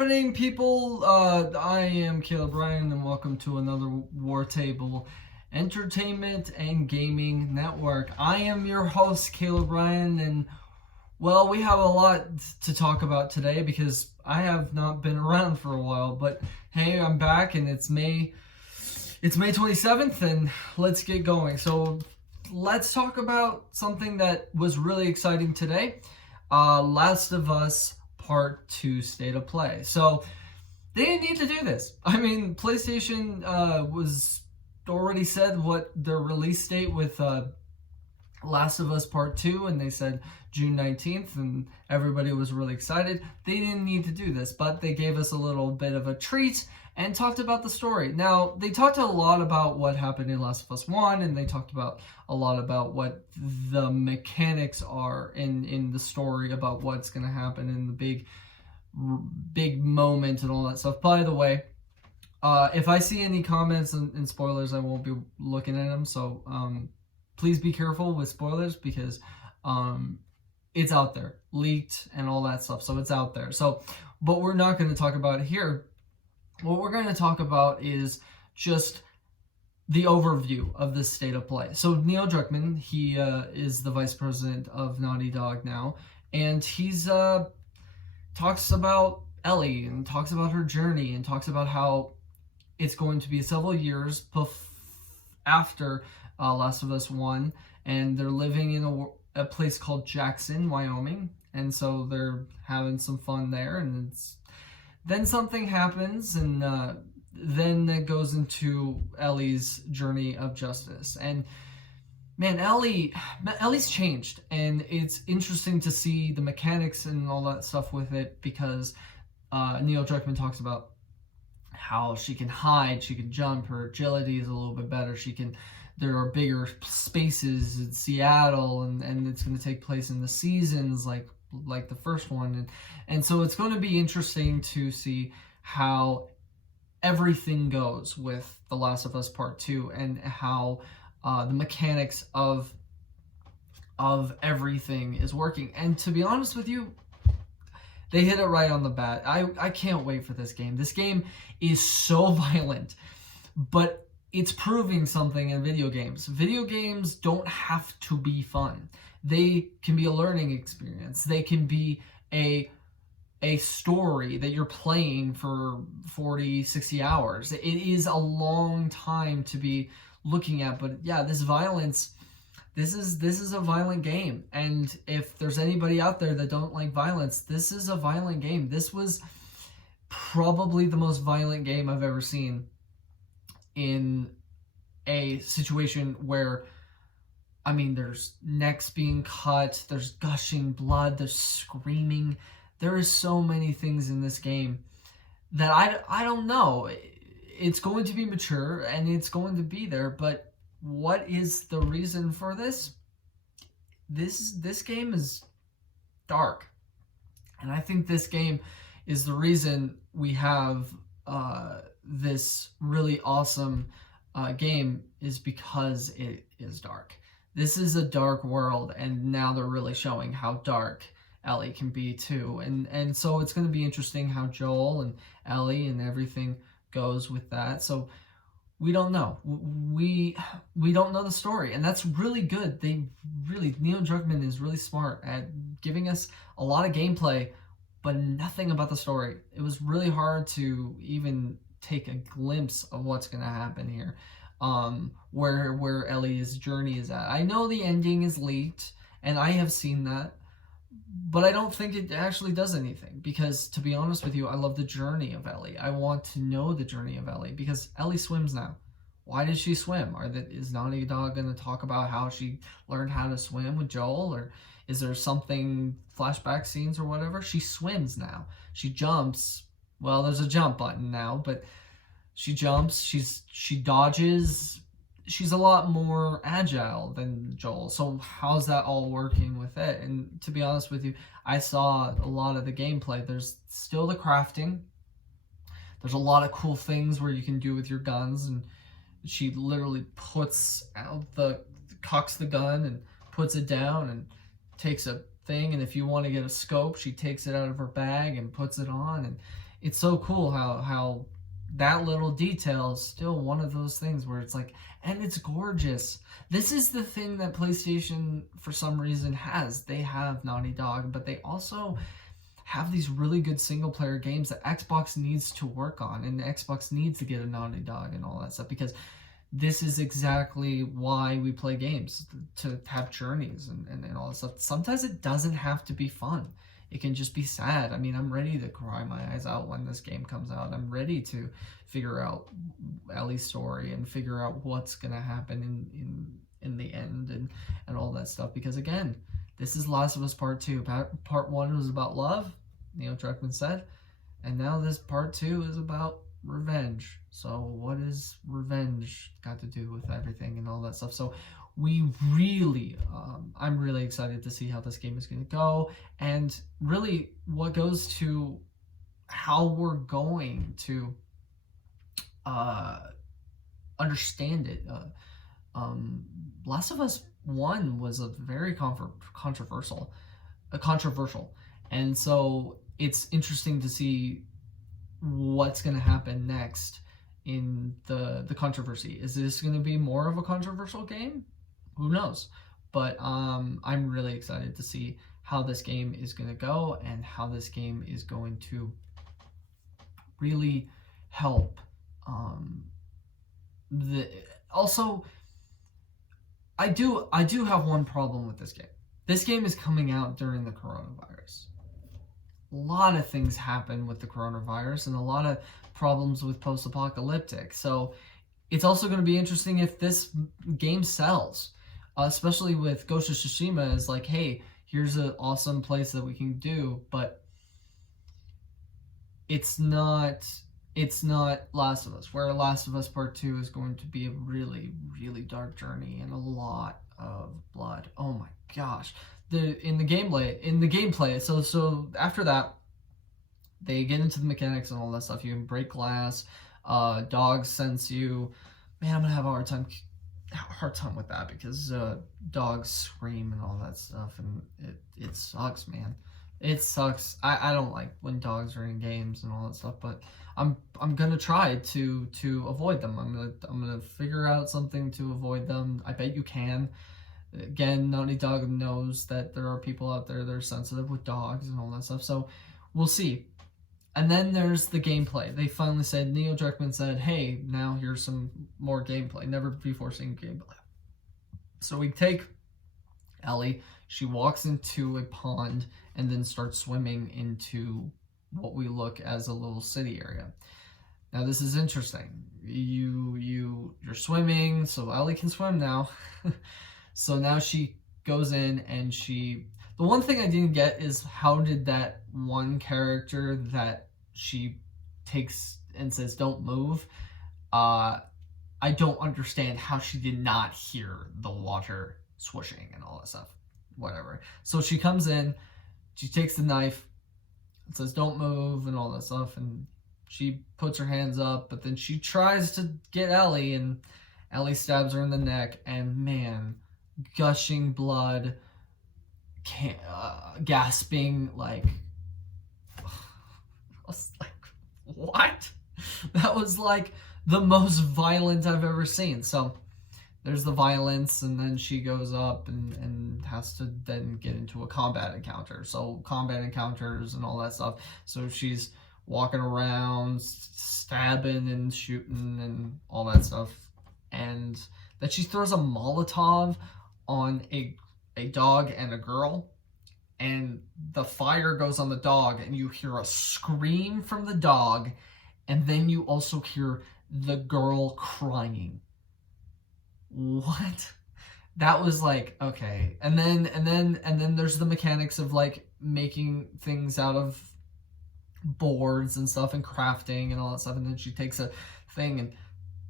happening, people? I am Caleb Ryan, and welcome to another War Table Entertainment and Gaming Network. I am your host, Caleb Ryan, and well, we have a lot to talk about today because I have not been around for a while. But hey, I'm back, and it's May 27th, and let's get going. So let's talk about something that was really exciting today. Last of Us Part 2 State of Play. So they didn't need to do this. I mean, PlayStation was already said what their release date with Last of Us Part 2, and they said June 19th, and everybody was really excited. They didn't need to do this, but they gave us a little bit of a treat and talked about the story. Now, they talked a lot about what happened in Last of Us 1, and they talked about a lot about what the mechanics are in the story, about what's going to happen in the big moment and all that stuff. By the way, if I see any comments and spoilers, I won't be looking at them, so please be careful with spoilers because it's out there, leaked and all that stuff, so it's out there. So, but we're not going to talk about it here. What we're going to talk about is just the overview of this State of Play. So Neil Druckmann, he is the vice president of Naughty Dog now, and he's talks about Ellie and talks about her journey and talks about how it's going to be several years after Last of Us 1, and they're living in a place called Jackson, Wyoming, and so they're having some fun there, and then something happens, and then it goes into Ellie's journey of justice. And man, Ellie's changed, and it's interesting to see the mechanics and all that stuff with it because Neil Druckmann talks about how she can hide, she can jump, her agility is a little bit better, there are bigger spaces in Seattle, and it's going to take place in the seasons like the first one, and so it's going to be interesting to see how everything goes with The Last of Us Part 2 and how the mechanics of everything is working. And to be honest with you, they hit it right on the bat. I can't wait for this game. This game is so violent, but it's proving something in video games. Video games don't have to be fun. They can be a learning experience. They can be a story that you're playing for 40, 60 hours. It is a long time to be looking at, but yeah, this violence, this is a violent game. And if there's anybody out there that don't like violence, this is a violent game. This was probably the most violent game I've ever seen in a situation where, I mean, there's necks being cut, there's gushing blood, there's screaming. There is so many things in this game that I don't know. It's going to be mature and it's going to be there, but what is the reason for this? This game is dark. And I think this game is the reason we have this really awesome game is because it is dark. This is a dark world, and now they're really showing how dark Ellie can be too. And so it's going to be interesting how Joel and Ellie and everything goes with that. So we don't know. We don't know the story, and that's really good. Neil Druckmann is really smart at giving us a lot of gameplay, but nothing about the story. It was really hard to even take a glimpse of what's going to happen here, where Ellie's journey is at. I know the ending is leaked, and I have seen that, but I don't think it actually does anything, because to be honest with you, I love the journey of Ellie. I want to know the journey of Ellie, because Ellie swims now. Why does she swim? Is Naughty Dog going to talk about how she learned how to swim with Joel, or is there something, flashback scenes or whatever? She swims now. She jumps. Well, there's a jump button now, but she jumps, she dodges. She's a lot more agile than Joel. So how's that all working with it? And to be honest with you, I saw a lot of the gameplay. There's still the crafting. There's a lot of cool things where you can do with your guns, and she literally cocks the gun and puts it down and takes a thing, and if you want to get a scope, she takes it out of her bag and puts it on, and it's so cool how that little detail is still one of those things where it's like, and it's gorgeous. This is the thing that PlayStation for some reason has. They have Naughty Dog, but they also have these really good single player games that Xbox needs to work on, and Xbox needs to get a Naughty Dog and all that stuff, because this is exactly why we play games, to have journeys and all that stuff. Sometimes it doesn't have to be fun. It can just be sad. I mean, I'm ready to cry my eyes out when this game comes out. I'm ready to figure out Ellie's story and figure out what's going to happen in the end and all that stuff. Because again, this is Last of Us Part 2. Part 1 was about love, Neil Druckmann said. And now this Part 2 is about revenge. So what is revenge got to do with everything and all that stuff? So we really, I'm really excited to see how this game is going to go, and really what goes to how we're going to understand it. Last of Us 1 was a very controversial, and so it's interesting to see what's going to happen next in the controversy. Is this going to be more of a controversial game? Who knows? But I'm really excited to see how this game is going to go and how this game is going to really help. Also, I do have one problem with this game. This game is coming out during the coronavirus. A lot of things happen with the coronavirus and a lot of problems with post-apocalyptic. So it's also going to be interesting if this game sells, especially with Ghost of Tsushima is like, hey, here's an awesome place that we can do, but it's not Last of Us, where Last of Us Part 2 is going to be a really, really dark journey and a lot of blood. Oh my gosh. In the gameplay, so after that, they get into the mechanics and all that stuff. You can break glass, dogs sense you. Man, I'm gonna have a hard time with that, because dogs scream and all that stuff, and it sucks, man. It sucks. I don't like when dogs are in games and all that stuff, but I'm gonna try to avoid them. I'm gonna figure out something to avoid them. I bet you can. Again, Naughty Dog knows that there are people out there that are sensitive with dogs and all that stuff, so we'll see. And then there's the gameplay. They finally said, Neil Druckmann said, hey, now here's some more gameplay. Never before seen gameplay. So we take Ellie, she walks into a pond and then starts swimming into what we look as a little city area. Now this is interesting. You're swimming, so Ellie can swim now. So now she goes in and the one thing I didn't get is, how did that one character that she takes and says don't move, I don't understand how she did not hear the water swooshing and all that stuff. Whatever. So she comes in, she takes the knife and says don't move and all that stuff, and she puts her hands up, but then she tries to get Ellie, and Ellie stabs her in the neck, and man, gushing blood, gasping, like, I was like, what? That was like the most violent I've ever seen. So there's the violence, and then she goes up and has to then get into a combat encounter. So combat encounters and all that stuff. So she's walking around, stabbing and shooting and all that stuff. And then she throws a Molotov on a dog and a girl, and the fire goes on the dog, and you hear a scream from the dog, and then you also hear the girl crying. What? That was like, okay. And then there's the mechanics of like making things out of boards and stuff and crafting and all that stuff, and then she takes a thing and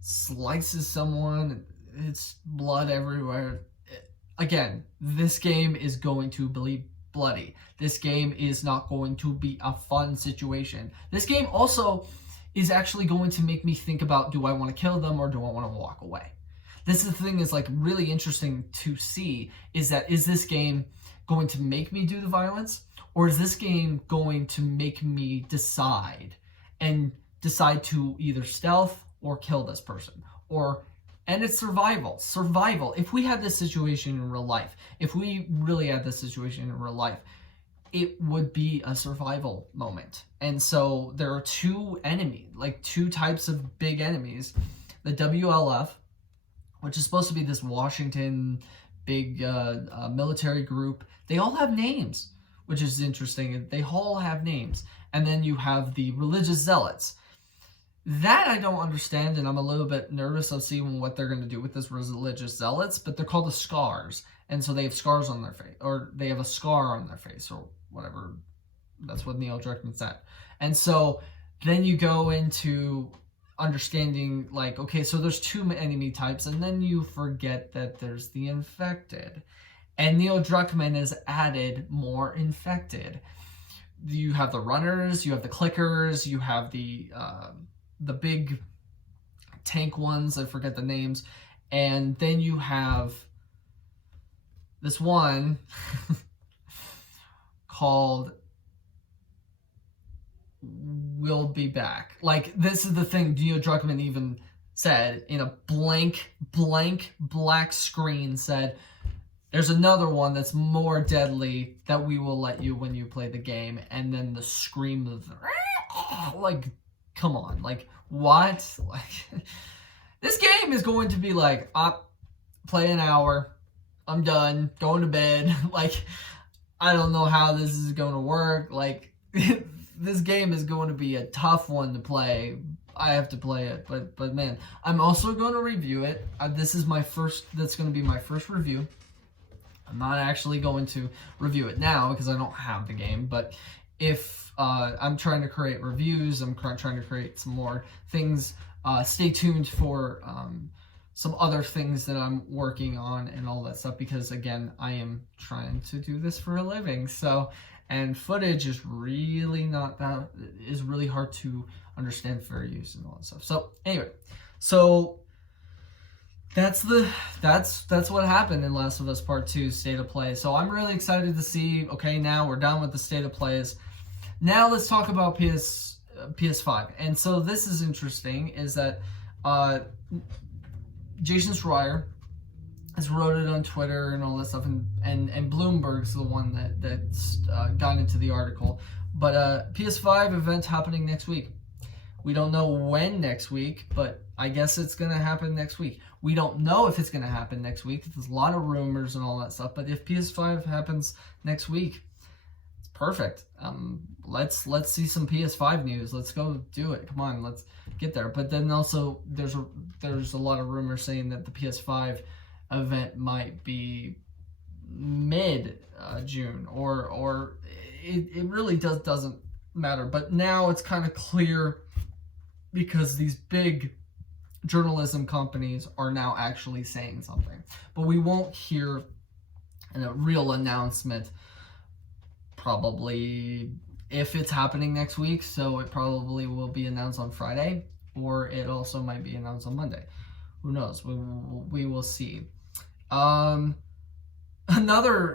slices someone, and it's blood everywhere. Again, this game is going to be bloody. This game is not going to be a fun situation. This game also is actually going to make me think about, do I want to kill them or do I want to walk away? This is the thing that's like really interesting to see, is this game going to make me do the violence, or is this game going to make me decide and decide to either stealth or kill this person. And it's survival. If we had this situation in real life, if we really had this situation in real life, it would be a survival moment. And so there are two types of big enemies. The WLF, which is supposed to be this Washington big military group. They all have names, which is interesting. They all have names. And then you have the religious zealots. That I don't understand, and I'm a little bit nervous of seeing what they're going to do with this religious zealots, but they're called the Scars. And so they have scars on their face, or they have a scar on their face, or whatever. That's what Neil Druckmann said. And so then you go into understanding, like, okay, so there's two enemy types, and then you forget that there's the infected. And Neil Druckmann has added more infected. You have the runners, you have the clickers, you have the big tank ones, I forget the names, and then you have this one called We'll Be Back. Like, this is the thing Neil Druckmann even said in a blank black screen, said, there's another one that's more deadly that we will let you when you play the game. And then the scream of, like, come on, like, what? Like, this game is going to be like, play an hour, I'm done, going to bed. Like, I don't know how this is going to work. Like, this game is going to be a tough one to play. I have to play it, but man, I'm also going to review it. That's going to be my first review. I'm not actually going to review it now because I don't have the game, but if I'm trying to create reviews, I'm trying to create some more things, stay tuned for some other things that I'm working on and all that stuff, because again, I am trying to do this for a living. So, and footage is really really hard to understand fair use and all that stuff. So anyway, so that's what happened in Last of Us Part 2 State of Play. So I'm really excited to see, okay, now we're done with the State of Plays. Now let's talk about PS5. And so this is interesting, is that Jason Schreier has wrote it on Twitter and all that stuff, and Bloomberg's the one that's got into the article. But PS5 event happening next week. We don't know when next week, but I guess it's going to happen next week. We don't know if it's going to happen next week. There's a lot of rumors and all that stuff, but if PS5 happens next week, it's perfect. Let's see some PS5 news. Let's go do it. Come on, let's get there. But then also there's a lot of rumors saying that the PS5 event might be mid June, or it really doesn't matter. But now it's kind of clear, because these big journalism companies are now actually saying something. But we won't hear a real announcement probably if it's happening next week. So it probably will be announced on Friday, or it also might be announced on Monday. Who knows? We will see. Another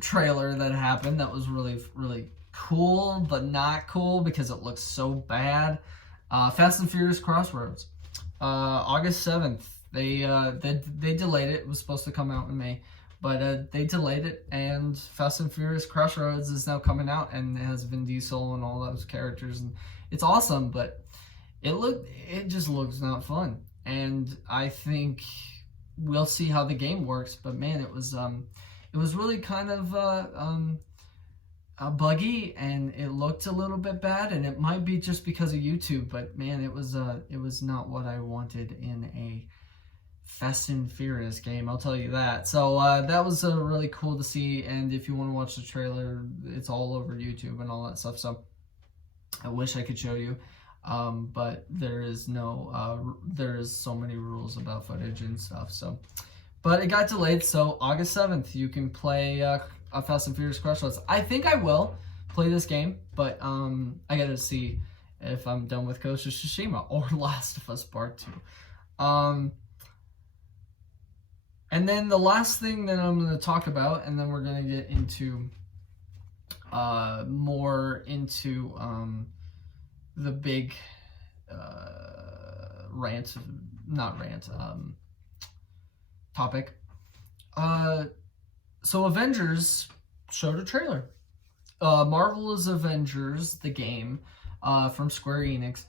trailer that happened that was really, really cool, but not cool because it looks so bad. Fast and Furious Crossroads, August 7th. They delayed it. It was supposed to come out in May, but they delayed it. And Fast and Furious Crossroads is now coming out, and it has Vin Diesel and all those characters, and it's awesome. But it just looks not fun. And I think we'll see how the game works. But man, it was really kind of buggy, and it looked a little bit bad, and it might be just because of YouTube, but man, it was not what I wanted in a Fast and Furious game, I'll tell you that. So that was really cool to see, and if you want to watch the trailer, it's all over YouTube and all that stuff, so I wish I could show you, but there is so many rules about footage and stuff, so. But it got delayed, so August 7th, you can play Fast and Furious Crossroads. I think I will play this game, but I gotta see if I'm done with Ghost of Tsushima or Last of Us Part 2. And then the last thing that I'm going to talk about, and then we're going to get into more into the big topic. So Avengers showed a trailer. Marvel's Avengers, the game, from Square Enix,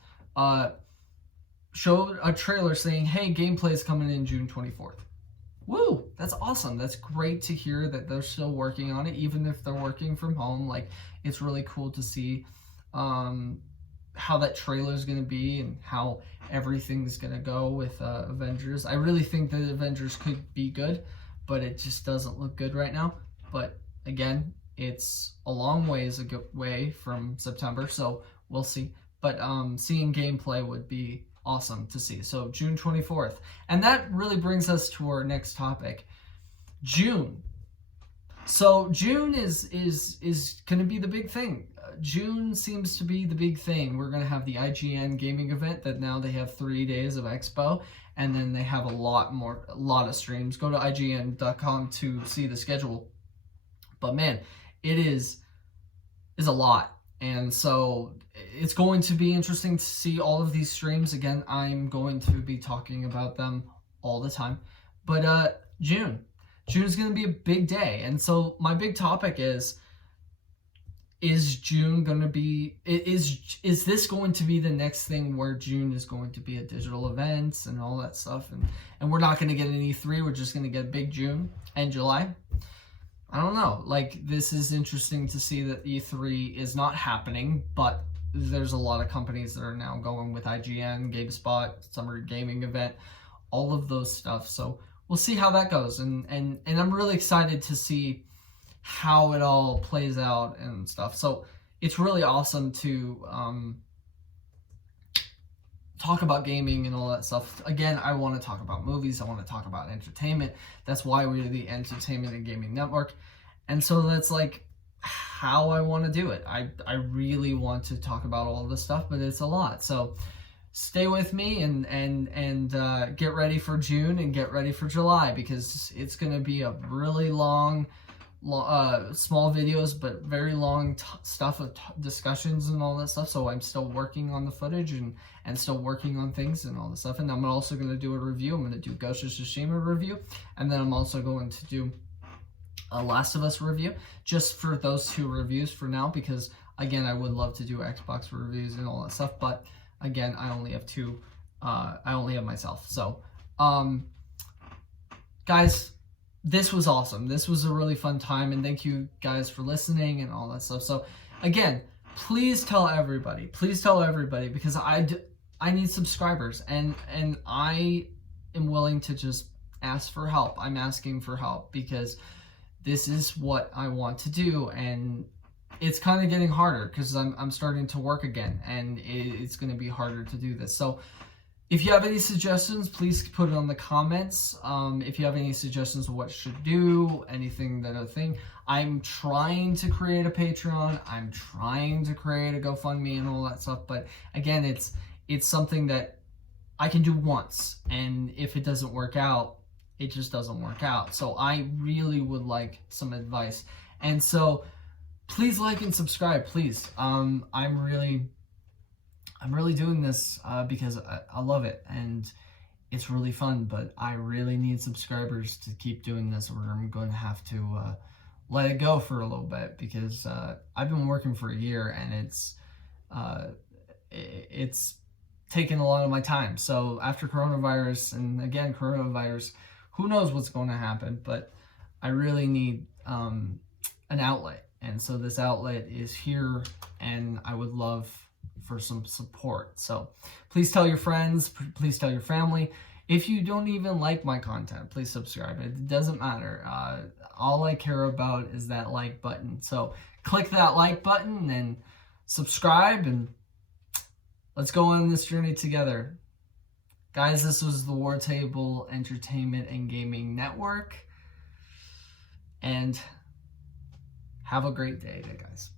showed a trailer saying, hey, gameplay is coming in June 24th. Woo! That's awesome. That's great to hear that they're still working on it, even if they're working from home. Like, it's really cool to see how that trailer is going to be and how everything's going to go with Avengers. I really think that Avengers could be good, but it just doesn't look good right now. But again, it's a long ways away from September, so we'll see. But seeing gameplay would be awesome to see. So June 24th. And that really brings us to our next topic. June. So June is going to be the big thing. June seems to be the big thing. We're going to have the IGN gaming event that now they have 3 days of expo, and then they have a lot of streams. Go to IGN.com to see the schedule. But man, it is a lot. And so it's going to be interesting to see all of these streams. Again, I'm going to be talking about them all the time. But June is going to be a big day. And so my big topic is June going to be, is this going to be the next thing where June is going to be a digital events and all that stuff? And we're not going to get an E3. We're just going to get big June and July. I don't know. Like, this is interesting to see that E3 is not happening, but there's a lot of companies that are now going with IGN, GameSpot, Summer Gaming Event, all of those stuff. So we'll see how that goes. And I'm really excited to see how it all plays out and stuff. So it's really awesome to talk about gaming and all that stuff. Again, I want to talk about movies. I want to talk about entertainment. That's why we're the Entertainment and Gaming Network. And so that's like how I want to do it. I really want to talk about all of this stuff, but it's a lot. So stay with me and get ready for June and get ready for July, because it's going to be a really long small videos, but very long stuff of discussions and all that stuff. So I'm still working on the footage and still working on things and all this stuff. And I'm also going to do a review. I'm going to do Ghost of Tsushima review, and then I'm also going to do a Last of Us review, just for those 2 reviews for now, because again, I would love to do Xbox reviews and all that stuff, but again, I only have 2. I only have myself. So guys, this was awesome. This was a really fun time, and thank you guys for listening and all that stuff. So again, please tell everybody, because I need subscribers, and I am willing to just ask for help. I'm asking for help because this is what I want to do, and it's kind of getting harder because I'm starting to work again, and it's going to be harder to do this. So if you have any suggestions, please put it on the comments. If you have any suggestions of what should do, anything that I think. I'm trying to create a Patreon. I'm trying to create a GoFundMe and all that stuff. But again, it's something that I can do once. And if it doesn't work out, it just doesn't work out. So I really would like some advice. And so please like and subscribe, please. I'm really doing this because I love it and it's really fun, but I really need subscribers to keep doing this, or I'm going to have to let it go for a little bit, because I've been working for a year and it's taken a lot of my time. So after coronavirus, and again, coronavirus, who knows what's going to happen, but I really need an outlet. And so this outlet is here, and I would love for some support. So please tell your friends, please tell your family. If you don't even like my content, please subscribe. It doesn't matter. All I care about is that like button. So click that like button and subscribe, and let's go on this journey together. Guys, this was the War Table Entertainment and Gaming Network, and have a great day, guys.